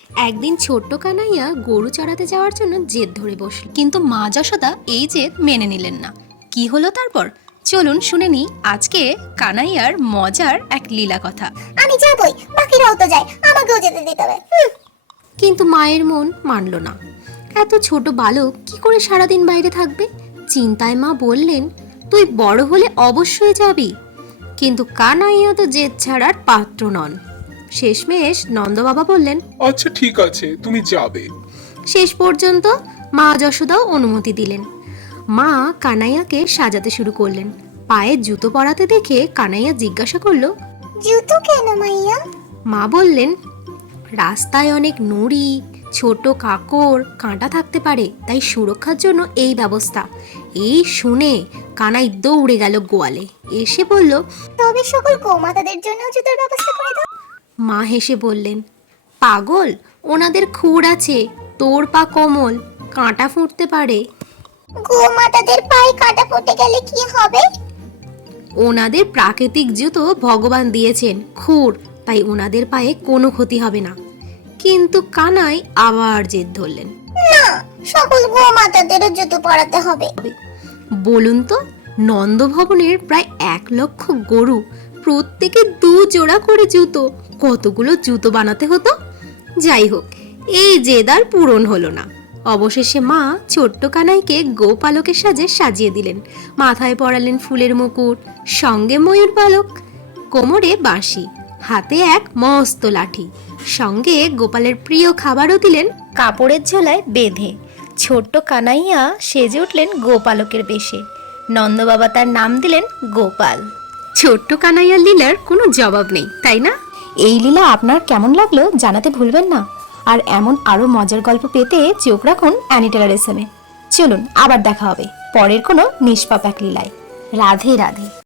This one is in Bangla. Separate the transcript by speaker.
Speaker 1: একদিন ছোট্ট কানাইয়া গরু চড়াতে যাওয়ার জন্য জেদ ধরে বসল, কিন্তু মা যশোদা এই জেদ মেনে নিলেন না। কি হলো তারপর চলুন শুনে নি আজকে কানাইয়ার মজার এক লীলা কথা।
Speaker 2: আমি যাবই, বাকিরাও তো যায়, আমাকেও যেতে দিতে হবে।
Speaker 1: কিন্তু মায়ের মন মানল না। এত ছোট বালক কি করে সারাদিন বাইরে থাকবে? চিন্তায় মা বললেন, তুই বড় হলে অবশ্যই যাবি। কিন্তু কানাইয়া তো জেদ ছাড়ার পাত্র নন। শেষমেশ নন্দবাবা বললেন,
Speaker 3: আচ্ছা ঠিক আছে, তুমি যাবে।
Speaker 1: শেষ পর্যন্ত মা যশোদাও অনুমতি দিলেন। মা কানাইয়াকে সাজাতে শুরু করলেন। পায়ে জুতো পরাতে দেখে কানাইয়া জিজ্ঞাসা করলো,
Speaker 2: জুতো কেন মাইয়া?
Speaker 1: মা বললেন, রাস্তায় অনেক নুড়ি, ছোট কাকড়, কাঁটা থাকতে পারে, তাই সুরক্ষার জন্য এই ব্যবস্থা। এই শুনে কানাই দৌড়ে গেল গোয়ালে, এসে বলল,
Speaker 2: তবে সকল গোমাতাদের জন্য জুতোর ব্যবস্থা করে দাও।
Speaker 1: মা হেসে বললেন, পাগল, ওনাদের খুর আছে, তোর পা কোমল, কাঁটা ফুটতে পারে।
Speaker 2: গোমাতাদের পায়ে কাঁটা ফুটে গেলে কি হবে?
Speaker 1: ওনাদের প্রাকৃতিক জুতো ভগবান দিয়েছেন খুর, তাই ওনাদের পায়ে কোনো ক্ষতি হবে না। কিন্তু কানাই আবার জেদ ধরলেন,
Speaker 2: না, সকল গোমাতাদেরও জুতো পরাতে হবে।
Speaker 1: বলুন তো, নন্দভবনের প্রায় 1,00,000 গরু, প্রত্যেকে 2 জোড়া করে জুতো, কতগুলো জুতো বানাতে হতো। যাই হোক, এই জেদ আর পূরণ হলো না। অবশেষে মা ছোট্ট কানাইকে গোপালকের সাজে সাজিয়ে দিলেন। মাথায় পরালেন ফুলের মুকুট, সঙ্গে ময়ূর পালক, কোমরে বাঁশি, হাতে এক মস্ত লাঠি, সঙ্গে গোপালের প্রিয় খাবারও দিলেন কাপড়ের ঝোলায় বেঁধে। ছোট্ট কানাইয়া সেজে উঠলেন গোপালকের বেশে। নন্দবাবা তার নাম দিলেন গোপাল। ছোট্ট কানাইয়ার লীলার কোনো জবাব নেই, তাই না? এই লীলা আপনার কেমন লাগলো জানাতে ভুলবেন না। আর এমন আরো মজার গল্প পেতে চোখ রাখুন অ্যানিটেলার এসএমে। চলুন আবার দেখা হবে পরের কোনো নিষ্পাপ এক লীলায়। রাধে রাধে।